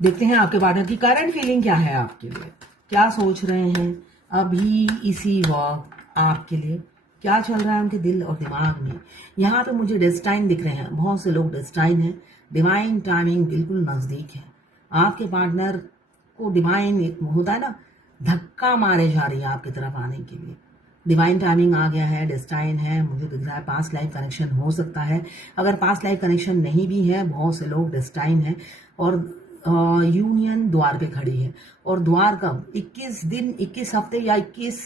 देखते हैं आपके पार्टनर की करंट फीलिंग क्या है आपके लिए, क्या सोच रहे हैं अभी इसी वक्त आपके लिए, क्या चल रहा है उनके दिल और दिमाग में। यहाँ पे मुझे डेस्टाइन दिख रहे हैं, बहुत से लोग डेस्टाइन है, डिवाइन टाइमिंग बिल्कुल नजदीक है। आपके पार्टनर को डिवाइन होता है ना, धक्का मारे जा रही है आपकी तरफ आने के लिए। डिवाइन टाइमिंग आ गया है, डेस्टाइन है, मुझे दिख रहा है पास्ट लाइफ कनेक्शन हो सकता है। अगर पास्ट लाइफ कनेक्शन नहीं भी है, बहुत से लोग डेस्टाइन है और यूनियन द्वार पे खड़ी है। और द्वार कब, 21 दिन, 21 हफ्ते या 21,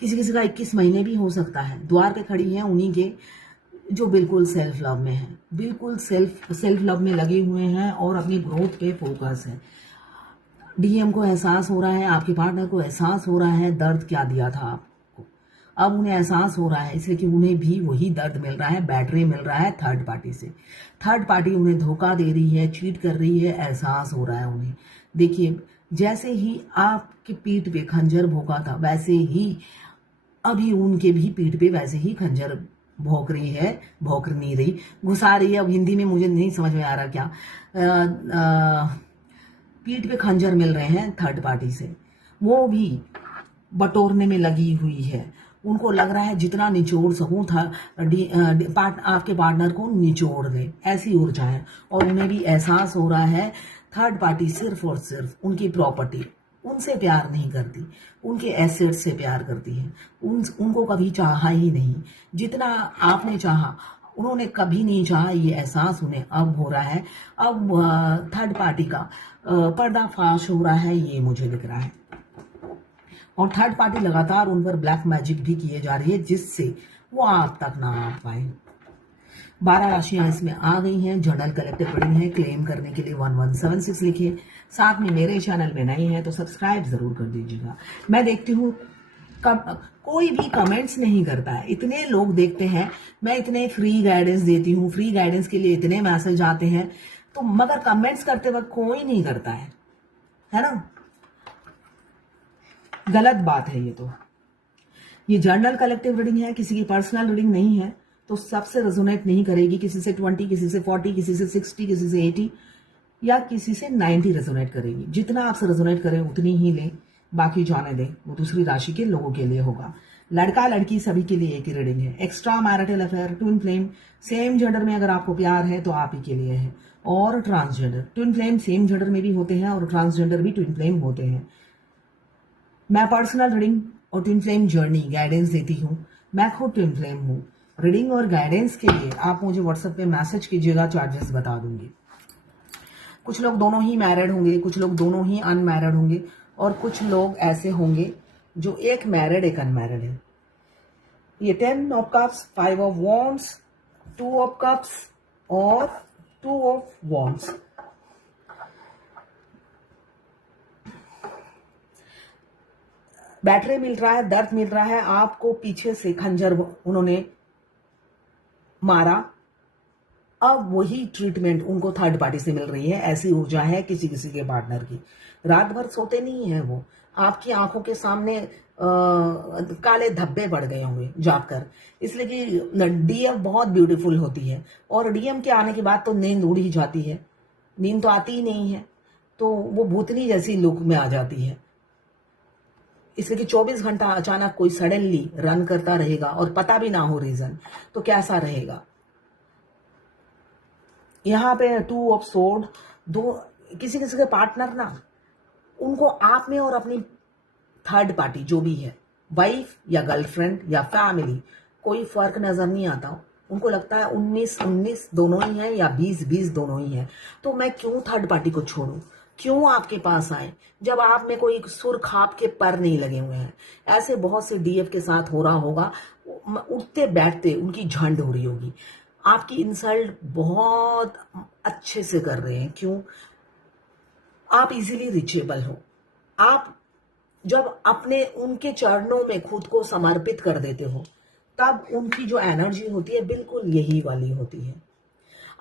किसी किसी का 21 महीने भी हो सकता है। द्वार पे खड़ी है उन्हीं के जो बिल्कुल सेल्फ लव में है, बिल्कुल सेल्फ लव में लगे हुए हैं और अपनी ग्रोथ पे फोकस है। डीएम को एहसास हो रहा है, आपके पार्टनर को एहसास हो रहा है दर्द क्या दिया था आपको, अब उन्हें एहसास हो रहा है, इसलिए कि उन्हें भी वही दर्द मिल रहा है, बैटरी मिल रहा है थर्ड पार्टी से। थर्ड पार्टी उन्हें धोखा दे रही है, चीट कर रही है, एहसास हो रहा है उन्हें। देखिए, जैसे ही आपकी पीठ पे खंजर भोंका था, वैसे ही अभी उनके भी पीठ पे वैसे ही खंजर भोंक रही है, भोंक नहीं रही, घुसा रही है। अब हिंदी में मुझे नहीं समझ में आ रहा क्या, पीठ पे खंजर मिल रहे हैं थर्ड पार्टी से, वो भी बटोरने में लगी हुई है। उनको लग रहा है जितना निचोड़ सकूं था आपके पार्टनर को निचोड़ दे, ऐसी ऊर्जा है। और उन्हें भी एहसास हो रहा है थर्ड पार्टी सिर्फ और सिर्फ उनकी प्रॉपर्टी, उनसे प्यार नहीं करती, उनके एसेट से प्यार करती है। उनको कभी चाहा ही नहीं जितना आपने चाहा, उन्होंने कभी नहीं चाहा। ये एहसास उन्हें अब हो रहा है। अब थर्ड पार्टी का पर्दाफाश हो रहा है, ये मुझे दिख रहा है। और थर्ड पार्टी लगातार उन पर ब्लैक मैजिक भी किए जा रही है, जिससे वो आप तक ना आ पाए। 12 राशियां इसमें आ गई हैं। जनरल कलेक्टिव रीडिंग है, क्लेम करने के लिए 1176 लिखिए। साथ में मेरे चैनल में नए हैं तो सब्सक्राइब जरूर कर दीजिएगा। मैं देखती हूँ कोई भी कमेंट्स नहीं करता है, इतने लोग देखते हैं, मैं इतने फ्री गाइडेंस देती हूँ, फ्री गाइडेंस के लिए इतने मैसेज आते हैं, तो मगर कमेंट्स करते वक्त कोई नहीं करता है ना। गलत बात है ये तो। ये जर्नल कलेक्टिव रीडिंग है, किसी की पर्सनल रीडिंग नहीं है, तो सबसे रेजोनेट नहीं करेगी। किसी से 20, किसी से 40, किसी से 60, किसी से 80 या किसी से 90 रेजोनेट करेगी। जितना आपसे रेजोनेट करे उतनी ही लें, बाकी जाने दें, वो दूसरी राशि के लोगों के लिए होगा। लड़का लड़की सभी के लिए एक ही रीडिंग है। Extra marital affair, twin flame, same gender में अगर आपको प्यार है तो आप ही के लिए है। और transgender, twin flame same gender में भी होते हैं और ट्रांसजेंडर भी ट्विन फ्लेम होते हैं। मैं पर्सनल रीडिंग और ट्विन फ्लेम जर्नी गाइडेंस देती हूँ। मैं खुद ट्विन फ्लेम हूँ। रीडिंग और गाइडेंस के लिए आप मुझे व्हाट्सएप पे मैसेज कीजिएगा, चार्जेस बता दूंगी। कुछ लोग दोनों ही मैरिड होंगे, कुछ लोग दोनों ही अनमैरिड होंगे, और कुछ लोग ऐसे होंगे जो एक मैरिड एक अनमैरिड है। ये 10 of cups, 5 of wands, 2 of cups और 2 ऑफ वॉन्ड्स। बैटरी मिल रहा है, दर्द मिल रहा है आपको, पीछे से खंजर उन्होंने मारा, अब वही ट्रीटमेंट उनको थर्ड पार्टी से मिल रही है। ऐसी ऊर्जा है किसी किसी के पार्टनर की। रात भर सोते नहीं है वो, आपकी आंखों के सामने काले धब्बे पड़ गए होंगे जाकर, इसलिए कि डीएम बहुत ब्यूटीफुल होती है और डीएम के आने के बाद तो नींद उड़ ही जाती है, नींद तो आती ही नहीं है, तो वो भूतनी जैसी लुक में आ जाती है। इसलिए कि 24 घंटा अचानक कोई सडनली रन करता रहेगा और पता भी ना हो रीजन, तो कैसा रहेगा। यहाँ पे 2 ऑफ सोर्ड, दो किसी किसी के पार्टनर ना, उनको आप में और अपनी थर्ड पार्टी जो भी है, वाइफ या गर्लफ्रेंड या फैमिली, कोई फर्क नजर नहीं आता। उनको लगता है 19-19 दोनों ही है या 20-20 दोनों ही है, तो मैं क्यों थर्ड पार्टी को छोड़ूं, क्यों आपके पास आए जब आप में कोई सुर खाप के पर नहीं लगे हुए हैं। ऐसे बहुत से डीएफ के साथ हो रहा होगा, उठते बैठते उनकी झंड हो रही होगी। आपकी इंसल्ट बहुत अच्छे से कर रहे हैं, क्यों? आप इजीली रिचेबल हो। आप जब अपने उनके चरणों में खुद को समर्पित कर देते हो, तब उनकी जो एनर्जी होती है बिल्कुल यही वाली होती है।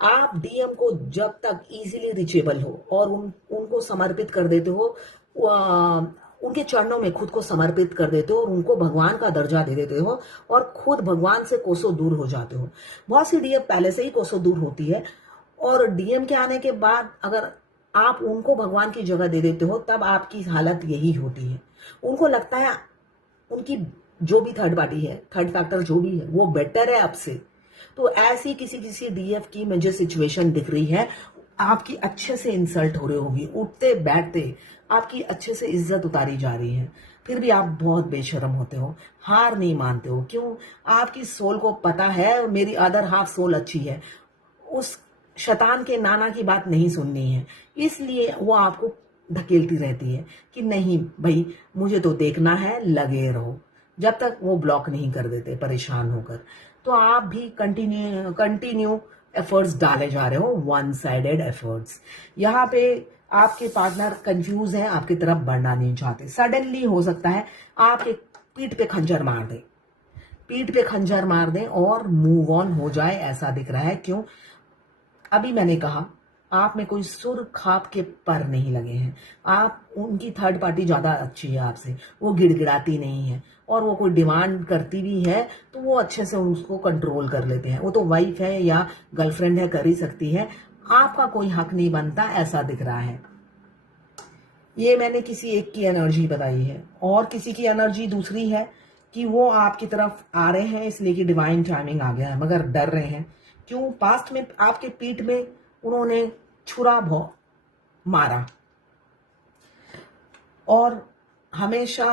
आप डीएम को जब तक इजीली रिचेबल हो और उनको समर्पित कर देते हो, उनके चरणों में खुद को समर्पित कर देते हो और उनको भगवान का दर्जा दे देते हो और खुद भगवान से कोसों दूर हो जाते हो। बहुत सी डीएफ पहले से ही कोसों दूर होती है और डीएम के आने के बाद अगर आप उनको भगवान की जगह दे देते हो तब आपकी हालत यही होती है। उनको लगता है उनकी जो भी थर्ड पार्टी है, थर्ड फैक्टर जो भी है, वो बेटर है आपसे। तो ऐसी किसी किसी डीएफ की मुझे सिचुएशन दिख रही है, आपकी अच्छे से इंसल्ट हो रही होगी, उठते बैठते आपकी अच्छे से इज्जत उतारी जा रही है, फिर भी आप बहुत बेशरम होते हो, हार नहीं मानते हो। क्यों? आपकी सोल को पता है मेरी अदर हाफ सोल अच्छी है, उस शैतान के नाना की बात नहीं सुननी है, इसलिए वो आपको धकेलती रहती है कि नहीं भाई मुझे तो देखना है, लगे रहो, जब तक वो ब्लॉक नहीं कर देते परेशान होकर। तो आप भी कंटिन्यू एफर्ट्स डाले जा रहे हो, वन साइडेड एफर्ट्स। यहाँ पे आपके पार्टनर कंफ्यूज है, आपकी तरफ बढ़ना नहीं चाहते। सडनली हो सकता है आपके पीठ पे खंजर मार दे, पीठ पे खंजर मार दें और मूव ऑन हो जाए, ऐसा दिख रहा है। क्यों? अभी मैंने कहा आप में कोई सुर खाप के पर नहीं लगे हैं। आप उनकी थर्ड पार्टी ज्यादा अच्छी है आपसे, वो गिड़गिड़ाती नहीं है, और वो कोई डिमांड करती भी है तो वो अच्छे से उसको कंट्रोल कर लेते हैं। वो तो वाइफ है या गर्लफ्रेंड है, कर ही सकती है, आपका कोई हक नहीं बनता, ऐसा दिख रहा है। ये मैंने किसी एक की एनर्जी बताई है, और किसी की एनर्जी दूसरी है कि वो आपकी तरफ आ रहे हैं इसलिए कि डिवाइन टाइमिंग आ गया है, मगर डर रहे हैं। क्यों? पास्ट में आपके पीठ में उन्होंने छुरा मारा, और हमेशा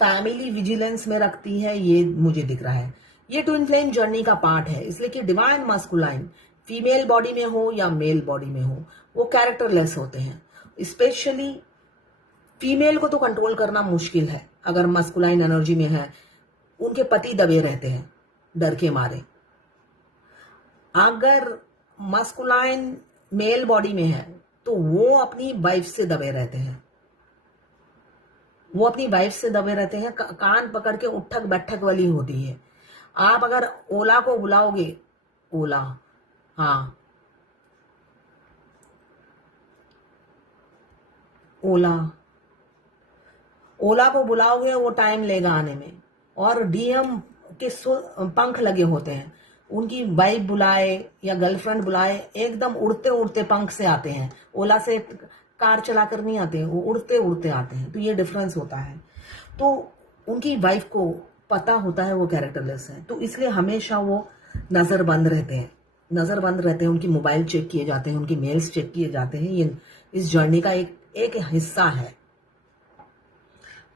फैमिली विजिलेंस में रखती है, ये मुझे दिख रहा है। ये ट्विन फ्लेम जर्नी का पार्ट है, इसलिए कि डिवाइन मस्कुलाइन फीमेल बॉडी में हो या मेल बॉडी में हो, वो कैरेक्टरलेस होते हैं। स्पेशली फीमेल को तो कंट्रोल करना मुश्किल है अगर मस्कुलाइन एनर्जी में है, उनके पति दबे रहते हैं डर के मारे। अगर मस्कुलाइन मेल बॉडी में है तो वो अपनी वाइफ से दबे रहते हैं, वो अपनी वाइफ से दबे रहते हैं, कान पकड़ के उठक बैठक वाली होती है। आप अगर ओला को बुलाओगे, ओला, हाँ ओला, ओला को बुलाओगे वो टाइम लेगा आने में। और डीएम के पंख लगे होते हैं, उनकी वाइफ बुलाए या गर्लफ्रेंड बुलाए, एकदम उड़ते उड़ते पंख से आते हैं। ओला से कार चलाकर नहीं आते, वो उड़ते उड़ते आते हैं। तो ये डिफरेंस होता है। तो उनकी वाइफ को पता होता है वो कैरेक्टरलेस है, तो इसलिए हमेशा वो नजर बंद रहते हैं, नजर बंद रहते हैं। उनकी मोबाइल चेक किए जाते हैं, उनकी मेल्स चेक किए जाते हैं। ये इस जर्नी का एक हिस्सा है।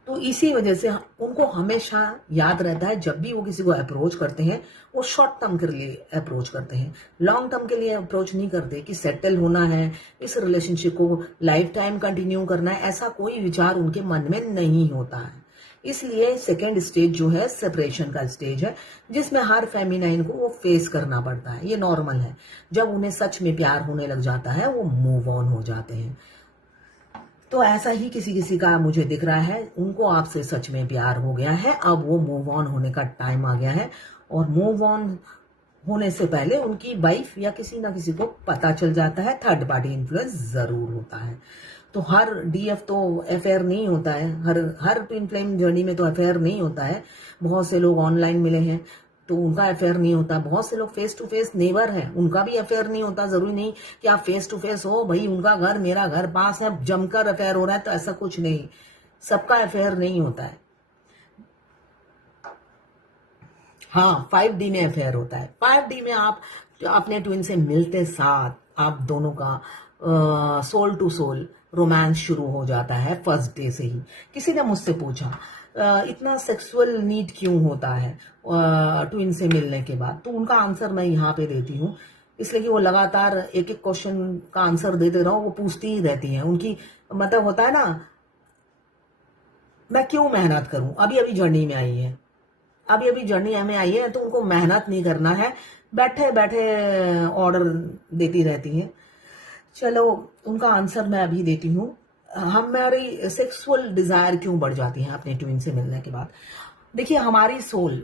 तो इसी वजह से उनको हमेशा याद रहता है, जब भी वो किसी को अप्रोच करते हैं वो शॉर्ट टर्म के लिए अप्रोच करते हैं, लॉन्ग टर्म के लिए अप्रोच नहीं करते कि सेटल होना है, इस रिलेशनशिप को लाइफ टाइम कंटिन्यू करना है, ऐसा कोई विचार उनके मन में नहीं होता है। इसलिए सेकेंड स्टेज जो है सेपरेशन का स्टेज है, जिसमें हर फेमिनाइन को वो फेस करना पड़ता है। ये नॉर्मल है। जब उन्हें सच में प्यार होने लग जाता है वो मूव ऑन हो जाते हैं। तो ऐसा ही किसी किसी का मुझे दिख रहा है, उनको आपसे सच में प्यार हो गया है, अब वो मूव ऑन होने का टाइम आ गया है। और मूव ऑन होने से पहले उनकी वाइफ या किसी ना किसी को पता चल जाता है, थर्ड पार्टी इन्फ्लुएंस जरूर होता है। तो हर डीएफ तो अफेयर नहीं होता है, हर ट्विन फ्लेम जर्नी में तो अफेयर नहीं होता है। बहुत से लोग ऑनलाइन मिले हैं तो उनका अफेयर नहीं होता, बहुत से लोग फेस टू फेस नेबर हैं, उनका भी अफेयर नहीं होता। जरूरी नहीं कि आप फेस टू फेस हो, भाई उनका घर मेरा घर पास है, जमकर अफेयर हो रहा है, तो ऐसा कुछ नहीं, सबका अफेयर नहीं होता है। हाँ, 5D में अफेयर होता है। 5D में आप अपने ट्विन से मिलते साथ आप दोनों का सोल टू सोल रोमांस शुरू हो जाता है फर्स्ट डे से ही। किसी ने मुझसे पूछा इतना सेक्सुअल नीड क्यों होता है ट्विन से मिलने के बाद, तो उनका आंसर मैं यहाँ पे देती हूँ, इसलिए कि वो लगातार एक एक क्वेश्चन का आंसर देते रहो, वो पूछती ही रहती हैं। उनकी मतलब होता है ना, मैं क्यों मेहनत करूं, अभी अभी जर्नी में आई है, अभी अभी जर्नी में आई है, तो उनको मेहनत नहीं करना है, बैठे बैठे ऑर्डर देती रहती हैं। चलो उनका आंसर मैं अभी देती हूँ। हमारी सेक्सुअल डिजायर क्यों बढ़ जाती है अपने ट्विन से मिलने के बाद? देखिए, हमारी सोल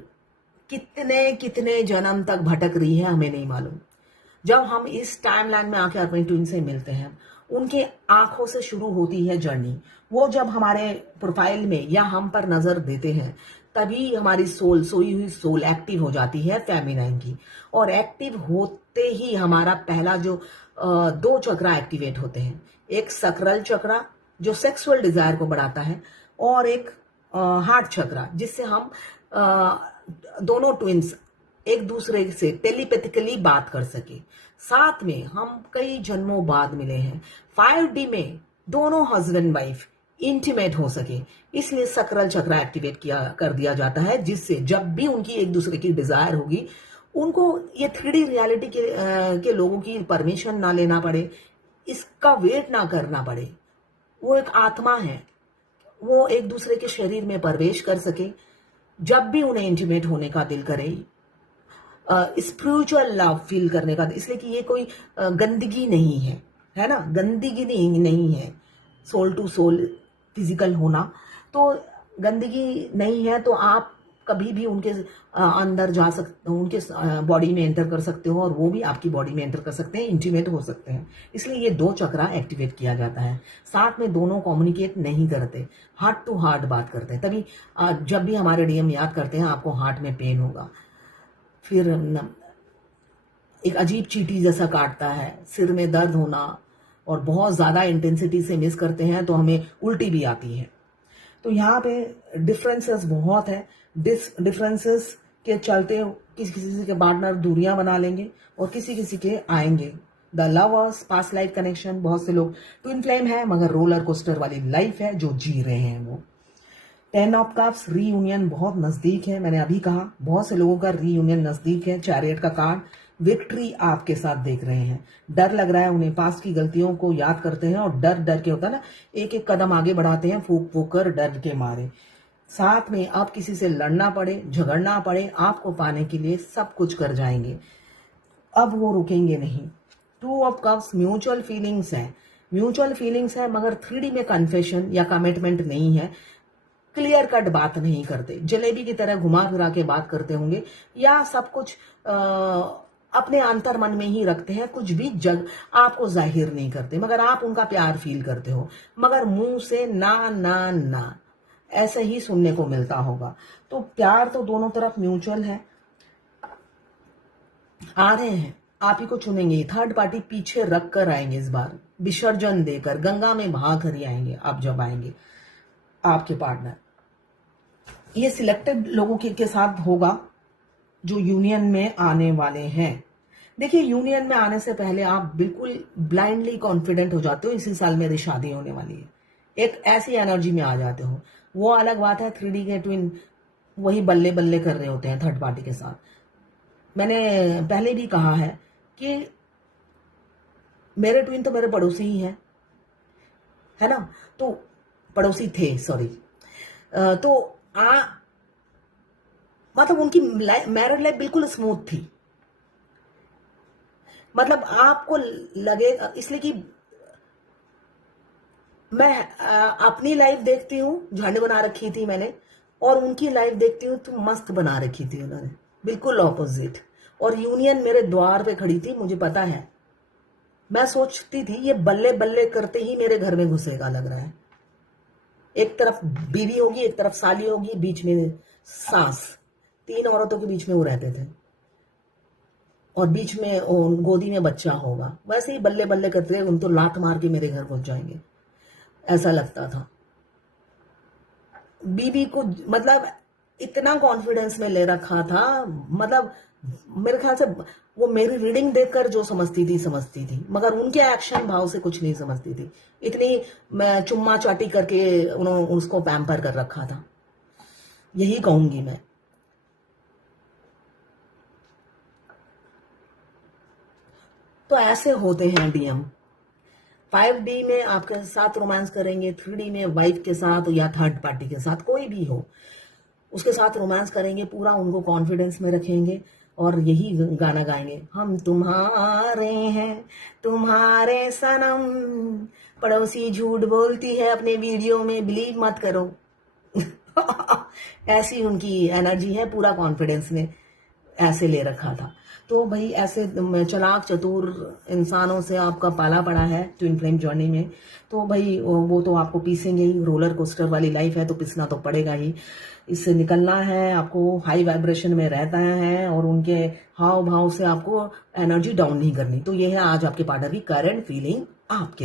कितने कितने जन्म तक भटक रही है हमें नहीं मालूम। जब हम इस टाइमलाइन में आके अपने ट्विन से मिलते हैं, उनके आंखों से शुरू होती है जर्नी। वो जब हमारे प्रोफाइल में या हम पर नजर देते हैं तभी हमारी सोल, सोई हुई सोल एक्टिव हो जाती है फेमिनाइन की। और एक्टिव होते ही हमारा पहला जो दो चक्रा एक्टिवेट होते हैं, एक सकरल चक्रा जो सेक्सुअल डिजायर को बढ़ाता है, और एक हार्ट चक्रा जिससे हम दोनों ट्विंस एक दूसरे से टेलीपैथिकली बात कर सके। साथ में हम कई जन्मों बाद मिले हैं। 5D में दोनों हस्बैंड वाइफ इंटीमेट हो सके, इसलिए सकरल चक्रा एक्टिवेट किया कर दिया जाता है, जिससे जब भी उनकी एक दूसरे की डिजायर होगी, उनको ये 3D रियलिटी के लोगों की परमिशन ना लेना पड़े, इसका वेट ना करना पड़े। वो एक आत्मा है, वो एक दूसरे के शरीर में प्रवेश कर सके जब भी उन्हें इंटीमेट होने का दिल करे, स्पिरिचुअल लव फील करने का, इसलिए कि ये कोई गंदगी नहीं है ना, गंदगी नहीं है। सोल टू सोल फिजिकल होना तो गंदगी नहीं है, तो आप कभी भी उनके अंदर जा सकते हो, उनके बॉडी में एंटर कर सकते हो और वो भी आपकी बॉडी में एंटर कर सकते हैं, इंटीमेट हो सकते हैं। इसलिए ये दो चक्रा एक्टिवेट किया जाता है। साथ में दोनों कम्युनिकेट नहीं करते, हार्ट टू हार्ट बात करते हैं। तभी जब भी हमारे डीएम याद करते हैं आपको हार्ट में पेन होगा, फिर एक अजीब चींटी जैसा काटता है, सिर में दर्द होना, और बहुत ज़्यादा इंटेंसिटी से मिस करते हैं तो हमें उल्टी भी आती है। तो यहाँ पे डिफरेंसेस बहुत है। डिफरेंसेस के चलते किसी किसी के पार्टनर दूरियां बना लेंगे और किसी किसी के आएंगे। The lovers, past life connection, बहुत से लोग ट्विन फ्लेम है मगर रोलर कोस्टर वाली लाइफ है जो जी रहे हैं वो। 10 ऑफ कप्स, रीयूनियन बहुत नजदीक है। मैंने अभी कहा बहुत से लोगों का रीयूनियन नजदीक है। चैरियट का कार्ड, विक्ट्री आपके साथ देख रहे हैं। डर लग रहा है उन्हें, पास्ट की गलतियों को याद करते हैं और डर डर के होता है ना, एक एक कदम आगे बढ़ाते हैं फूक फूक कर डर के मारे। साथ में अब किसी से लड़ना पड़े, झगड़ना पड़े, आपको पाने के लिए सब कुछ कर जाएंगे, अब वो रुकेंगे नहीं। 2 ऑफ कप्स, म्यूचुअल फीलिंग्स है, म्यूचुअल फीलिंग्स है मगर 3D में कन्फेशन या कमिटमेंट नहीं है। क्लियर कट बात नहीं करते, जलेबी की तरह घुमा फिरा के बात करते होंगे, या सब कुछ अपने अंतर मन में ही रखते हैं, कुछ भी जग आपको जाहिर नहीं करते, मगर आप उनका प्यार फील करते हो, मगर मुंह से ना ना ना ऐसे ही सुनने को मिलता होगा। तो प्यार तो दोनों तरफ म्यूचुअल है। आ रहे हैं, आप ही को चुनेंगे। थर्ड पार्टी पीछे रख कर आएंगे, इस बार विसर्जन देकर गंगा में बहा कर ही आएंगे। आप जब आएंगे आपके पार्टनर, ये सिलेक्टेड लोगों के साथ होगा जो यूनियन में आने वाले हैं। देखिए, यूनियन में आने से पहले आप बिल्कुल ब्लाइंडली कॉन्फिडेंट हो जाते हो, इसी साल मेरी शादी होने वाली है, एक ऐसी एनर्जी में आ जाते हो। वो अलग बात है, 3D के ट्विन वही बल्ले बल्ले कर रहे होते हैं थर्ड पार्टी के साथ। मैंने पहले भी कहा है कि मेरे ट्विन तो मेरे पड़ोसी ही हैं, है ना, तो पड़ोसी थे, सॉरी। तो मतलब उनकी मैरिड लाइफ बिल्कुल स्मूथ थी। मतलब आपको लगे, इसलिए कि मैं अपनी लाइफ देखती हूँ, झंड बना रखी थी मैंने, और उनकी लाइफ देखती हूँ तो मस्त बना रखी थी उन्होंने, बिल्कुल ऑपोजिट। और यूनियन मेरे द्वार पे खड़ी थी, मुझे पता है। मैं सोचती थी ये बल्ले बल्ले करते ही मेरे घर में घुसेगा, लग रहा है। एक तरफ बीवी होगी, एक तरफ साली होगी, बीच में सास, 3 औरतों के बीच में वो रहते थे, और बीच में गोदी में बच्चा होगा। वैसे ही बल्ले बल्ले करते, उन तो लात मार के मेरे घर पहुंच जाएंगे, ऐसा लगता था। बीबी को मतलब इतना कॉन्फिडेंस में ले रखा था, मतलब मेरे ख्याल से वो मेरी रीडिंग देखकर जो समझती थी, मगर उनके एक्शन भाव से कुछ नहीं समझती थी। इतनी मैं चुम्मा चाटी करके उन्होंने उसको पैम्पर कर रखा था, यही कहूंगी मैं। तो ऐसे होते हैं डीएम। 5D में आपके साथ रोमांस करेंगे, 3D में वाइफ के साथ या थर्ड पार्टी के साथ, कोई भी हो उसके साथ रोमांस करेंगे, पूरा उनको कॉन्फिडेंस में रखेंगे और यही गाना गाएंगे, हम तुम्हारे हैं तुम्हारे सनम, पड़ोसी झूठ बोलती है अपने वीडियो में, बिलीव मत करो। ऐसी उनकी एनर्जी है, पूरा कॉन्फिडेंस में ऐसे ले रखा था। तो भाई ऐसे चालाक चतुर इंसानों से आपका पाला पड़ा है ट्विन फ्लेम जर्नी में। तो भाई वो तो आपको पीसेंगे ही, रोलर कोस्टर वाली लाइफ है तो पिसना तो पड़ेगा ही। इससे निकलना है आपको, हाई वाइब्रेशन में रहता है और उनके हाव भाव से आपको एनर्जी डाउन नहीं करनी। तो ये है आज आपके पार्टनर की करंट फीलिंग आपके लिए।